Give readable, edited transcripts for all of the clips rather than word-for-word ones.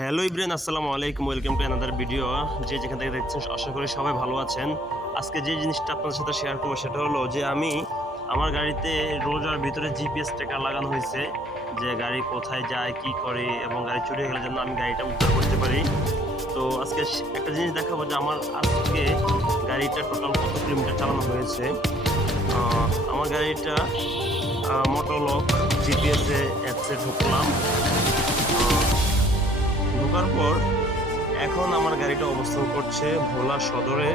Hello Ibrahim, আসসালামু আলাইকুম। Welcome to another video. যেখান থেকে দেখছেন আশা করি সবাই ভালো আছেন। আজকে যে জিনিসটা আপনাদের সাথে শেয়ার করবো সেটা হলো যে আমি আমার গাড়িতে রোজার ভিতরে জিপিএস ট্র্যাকার লাগানো হয়েছে, যে গাড়ি কোথায় যায় কি করে এবং গাড়ি চুরি হয়ে গেলে যেন আমি গাড়িটা উদ্ধার করতে পারি। তো আজকে একটা জিনিস দেখাবো যে আমার আজকে গাড়িটা টোটাল কত কিলোমিটার চালানো হয়েছে। আমার গাড়িটা মোটোলক জিপিএসে অ্যাপসে ঢুকলাম। ঢোকার পর এখন আমার গাড়িটা অবস্থান করছে ভোলা সদরে।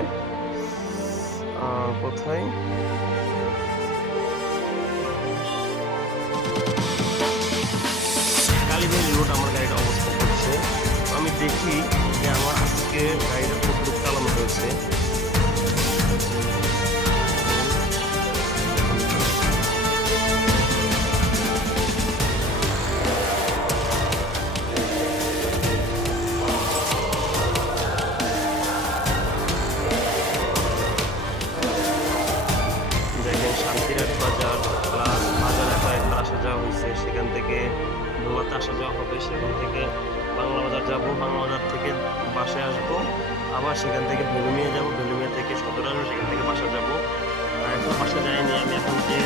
কোথায় কালীবাড়ি রোড আমার গাড়িটা অবস্থান করছে। আমি দেখি যে আমার আজকে গাড়িটা কতটুকু চালানো হয়েছে। শান্তিরাট বাজার প্লাস বাজারে কয়েকবার আসা যাওয়া হয়েছে, সেখান থেকে ভোলাতে আসা যাওয়া হবে, সেখান থেকে বাংলা বাজার যাবো, বাংলা বাজার থেকে বাসায় আসবো, আবার সেখান থেকে ভেলুমিয়া যাবো, ভেলুমিয়া থেকে সদর আসবো, সেখান থেকে বাসা যাবো। আর এখন বাসা যাইনি, আমি এখন যে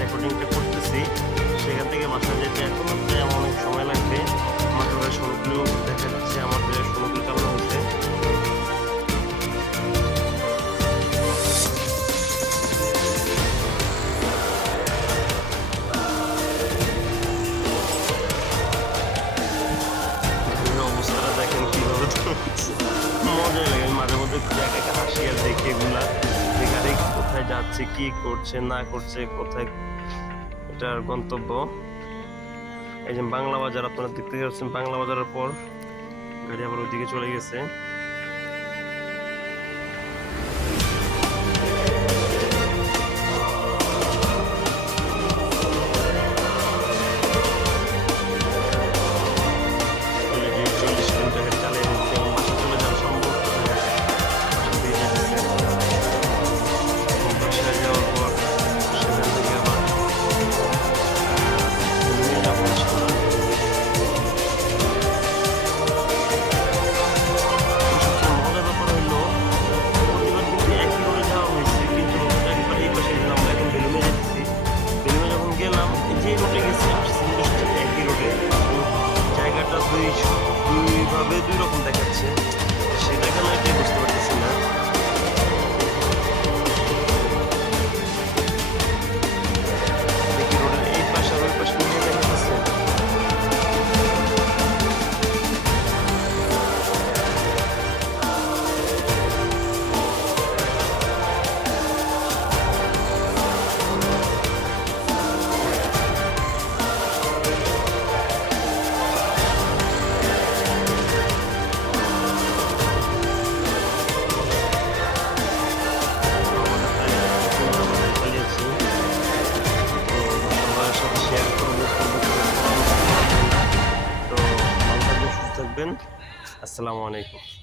রেকর্ডিংটা করতেছি সেখান থেকে বাসা যেতে এখন আমার অনেক সময় লাগবে। মাঠের সড়কগুলো দেখা যাচ্ছে, আমাদের সড়কগুলো চালানো হয়েছে। মজাই লাগে, মাঝে মধ্যে একা একা হাসি আর দেখি এগুলা, যে গাড়ি কোথায় যাচ্ছে, কি করছে না করছে, কোথায় এটার গন্তব্য। এই যে বাংলা বাজার আপনারা দেখতে পাচ্ছেন, বাংলা বাজারের পর গাড়ি আবার ওইদিকে চলে গেছে। দুইভাবে দুই রকম দেখাচ্ছে, সেটা কেন এটাই বুঝতে পারতেছি না। দেখি রোডের এই পাশে আর ওই পাশে মিলিয়ে দেখাচ্ছে। আসসালামু আলাইকুম।